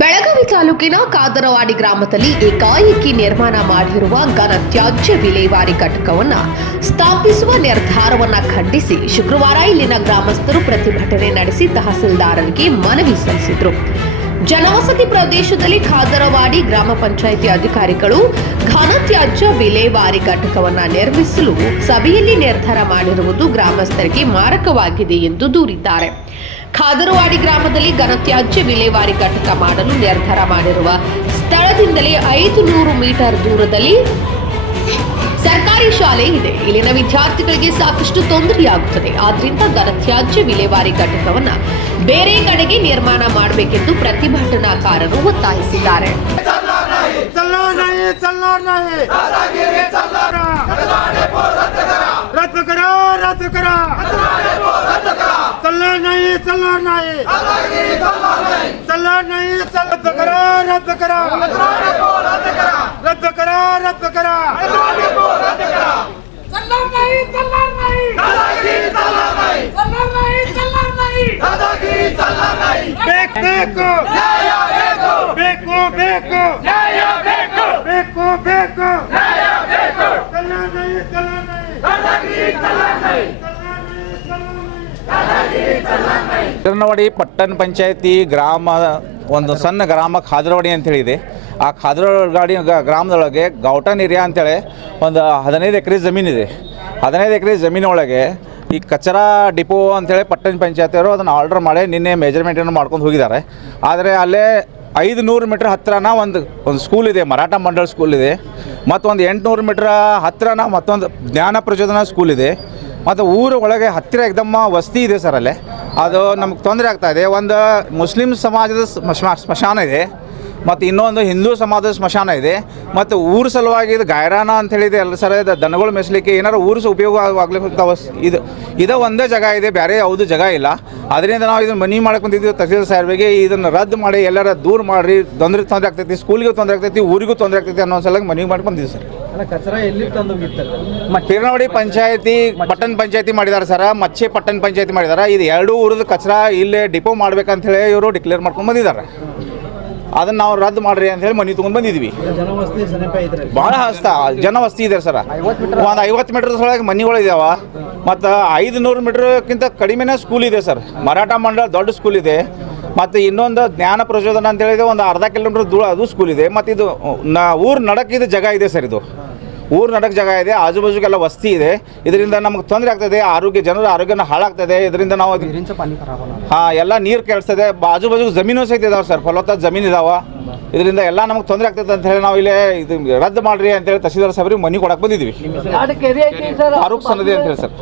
ಬೆಳಗಾವಿ ತಾಲೂಕಿನ ಕಾದರವಾಡಿ ಗ್ರಾಮದಲ್ಲಿ ಏಕಾಏಕಿ ನಿರ್ಮಾಣ ಮಾಡಿರುವ ಘನ ತ್ಯಾಜ್ಯ ವಿಲೇವಾರಿ ಘಟಕವನ್ನು ಸ್ಥಾಪಿಸುವ ನಿರ್ಧಾರವನ್ನು ಖಂಡಿಸಿ ಶುಕ್ರವಾರ ಇಲ್ಲಿನ ಗ್ರಾಮಸ್ಥರು ಪ್ರತಿಭಟನೆ ನಡೆಸಿ ತಹಸೀಲ್ದಾರರಿಗೆ ಮನವಿ ಸಲ್ಲಿಸಿದರು. ಜನವಸತಿ ಪ್ರದೇಶದಲ್ಲಿ ಕಾದರವಾಡಿ ಗ್ರಾಮ ಪಂಚಾಯಿತಿ ಅಧಿಕಾರಿಗಳು ಘನ ತ್ಯಾಜ್ಯ ವಿಲೇವಾರಿ ಘಟಕವನ್ನು ನಿರ್ಮಿಸಲು ಸಭೆಯಲ್ಲಿ ನಿರ್ಧಾರ ಮಾಡಿರುವುದು ಗ್ರಾಮಸ್ಥರಿಗೆ ಮಾರಕವಾಗಿದೆ ಎಂದು ದೂರಿದ್ದಾರೆ. ಕಾದರವಾಡಿ ಗ್ರಾಮದಲ್ಲಿ ಘನತ್ಯಾಜ್ಯ ವಿಲೇವಾರಿ ಘಟಕ ಮಾಡಲು ನಿರ್ಧಾರ ಮಾಡಿರುವ ಸ್ಥಳದಿಂದಲೇ 500 ಮೀಟರ್ ದೂರದಲ್ಲಿ ಸರ್ಕಾರಿ ಶಾಲೆ ಇದೆ. ಇಲ್ಲಿನ ವಿದ್ಯಾರ್ಥಿಗಳಿಗೆ ಸಾಕಷ್ಟು ತೊಂದರೆಯಾಗುತ್ತದೆ. ಆದ್ದರಿಂದ ಘನತ್ಯಾಜ್ಯ ವಿಲೇವಾರಿ ಘಟಕವನ್ನು ಬೇರೆ ಕಡೆಗೆ ನಿರ್ಮಾಣ ಮಾಡಬೇಕೆಂದು ಪ್ರತಿಭಟನಾಕಾರರು ಒತ್ತಾಯಿಸಿದ್ದಾರೆ. ಕಾದರವಾಡಿ ಪಟ್ಟಣ ಪಂಚಾಯತಿ ಗ್ರಾಮ ಒಂದು ಸಣ್ಣ ಗ್ರಾಮ ಕಾದರವಾಡಿ ಅಂತೇಳಿ ಇದೆ. ಆ ಕಾದರವಾಡಿ ಗ್ರಾಮದೊಳಗೆ ಗೌಟನ್ ಏರಿಯಾ ಅಂತೇಳಿ ಒಂದು 15 ಎಕರೆ ಜಮೀನಿದೆ. 15 ಎಕರೆ ಜಮೀನೊಳಗೆ ಈ ಕಚರಾ ಡಿಪೋ ಅಂತೇಳಿ ಪಟ್ಟಣ ಪಂಚಾಯತಿಯವರು ಅದನ್ನು ಆರ್ಡರ್ ಮಾಡಿ ನಿನ್ನೆ ಮೆಜರ್ಮೆಂಟನ್ನು ಮಾಡ್ಕೊಂಡು ಹೋಗಿದ್ದಾರೆ. ಆದರೆ ಅಲ್ಲೇ 500 ಮೀಟ್ರ್ ಹತ್ತಿರನ ಒಂದು ಸ್ಕೂಲ್ ಇದೆ, ಮರಾಠ ಮಂಡಳ ಸ್ಕೂಲ್ ಇದೆ. ಮತ್ತು ಒಂದು 800 ಮೀಟ್ರ್ ಹತ್ತಿರನ ಮತ್ತೊಂದು ಜ್ಞಾನ ಪ್ರಚೋದನಾ ಸ್ಕೂಲ್ ಇದೆ. ಮತ್ತು ಊರ ಒಳಗೆ ಹತ್ತಿರ ಎಕ್ದಮ್ಮ ವಸತಿ ಇದೆ ಸರ್. ಅಲ್ಲೇ ಅದು ನಮಗೆ ತೊಂದರೆ ಆಗ್ತಾಯಿದೆ. ಒಂದು ಮುಸ್ಲಿಂ ಸಮಾಜದ ಸ್ಮಶಾನ ಇದೆ, ಮತ್ತು ಇನ್ನೊಂದು ಹಿಂದೂ ಸಮಾಜದ ಸ್ಮಶಾನ ಇದೆ. ಮತ್ತು ಊರ ಸಲುವಾಗಿ ಇದು ಗಾಯರಾನ ಅಂತ ಹೇಳಿದೆ ಎಲ್ಲ ಸರ್. ಇದು ದನಗಳು ಮೆಸಲಿಕ್ಕೆ ಏನಾರು ಊರು ಉಪಯೋಗ ಆಗ್ಲಿಕ್ಕೆ ಇದು ಒಂದೇ ಜಾಗ ಇದೆ, ಬೇರೆ ಯಾವುದೂ ಜಾಗ ಇಲ್ಲ. ಅದರಿಂದ ನಾವು ಇದನ್ನು ಮನೆ ಮಾಡಕ್ಕೆ ಬಂದಿದ್ದೀವಿ ತಹಸೀಲ್ದಾರ್ ಸಾಹೇಬ್ರಿಗೆ. ಇದನ್ನು ರದ್ದು ಮಾಡಿ ಎಲ್ಲರ ದೂರ ಮಾಡಿರಿ. ತೊಂದರೆ ಆಗ್ತೈತಿ, ಸ್ಕೂಲಿಗೂ ತೊಂದರೆ ಆಗ್ತೈತಿ, ಊರಿಗೂ ತೊಂದರೆ ಆಗ್ತೈತಿ ಅನ್ನೋ ಸಲುವಾಗಿ ಮನೆ ಮಾಡಿ ಬಂದಿದ್ದೀವಿ ಸರ್. ಕಿರಣವಾಡಿ ಪಂಚಾಯತಿ ಪಟ್ಟಣ ಪಂಚಾಯತಿ ಮಾಡಿದ್ದಾರೆ ಸರ್, ಮಚ್ಚೆ ಪಟ್ಟಣ ಪಂಚಾಯತಿ ಮಾಡಿದ್ದಾರೆ. ಇದು ಎರಡೂ ಊರದ ಕಚರಾ ಇಲ್ಲೇ ಡಿಪೋ ಮಾಡ್ಬೇಕಂತ ಹೇಳಿ ಇವರು ಡಿಕ್ಲೇರ್ ಮಾಡ್ಕೊಂಡು ಬಂದಿದ್ದಾರೆ. ಅದನ್ನು ನಾವು ರದ್ದು ಮಾಡ್ರಿ ಅಂತ ಹೇಳಿ ಮನೆ ತೊಗೊಂಡು ಬಂದಿದ್ವಿ. ಭಾಳ ಜನವಸತಿ ಇದೆ ಸರ್. ಒಂದು 50 ಮೀಟರ್ ಒಳಗೆ ಮನೆಗಳು ಇದಾವೆ. ಮತ್ತು 500 ಮೀಟ್ರ್ಕ್ಕಿಂತ ಕಡಿಮೆನೇ ಸ್ಕೂಲ್ ಇದೆ ಸರ್. ಮರಾಠ ಮಂಡಳ ದೊಡ್ಡ ಸ್ಕೂಲ್ ಇದೆ. ಮತ್ತು ಇನ್ನೊಂದು ಜ್ಞಾನ ಪ್ರಚೋದನ ಅಂತ ಹೇಳಿದೆ, ಒಂದು ಅರ್ಧ ಕಿಲೋಮೀಟ್ರ್ ದೂರ ಅದು ಸ್ಕೂಲ್ ಇದೆ. ಮತ್ತು ಇದು ಊರು ನಡಕ್ಕಿದ ಜಾಗ ಇದೆ ಸರ್. ಇದು ಊರು ನಡಕ್ಕೆ ಜಾಗ ಇದೆ, ಆಜು ಬಾಜುಗೆಲ್ಲ ವಸತಿ ಇದೆ. ಇದರಿಂದ ನಮಗೆ ತೊಂದರೆ ಆಗ್ತದೆ, ಜನರ ಆರೋಗ್ಯನ ಹಾಳಾಗ್ತದೆ. ಇದರಿಂದ ನಾವು ಎಲ್ಲ ನೀರು ಕೇಳಿಸ್ತದೆ. ಆಜು ಬಾಜು ಜಮೀನು ಸಹಿತ ಇದಾವೆ ಸರ್, ಫಲವತ್ತಾದ ಜಮೀನು ಇದಾವೆ. ಇದರಿಂದ ಎಲ್ಲ ನಮಗೆ ತೊಂದರೆ ಆಗ್ತದೆ ಅಂತ ಹೇಳಿ ನಾವು ಇಲ್ಲೇ ಇದು ರದ್ದು ಮಾಡ್ರಿ ಅಂತೇಳಿ ತಹಸೀಲ್ದಾರ್ ಸಾಹೇಬ್ರಿಗೆ ಮನೆ ಕೊಡಕ್ಕೆ ಬಂದಿದ್ವಿ. ಫಾರೂಕ್ ಸನದಿ ಅಂತ ಹೇಳಿ ಸರ್.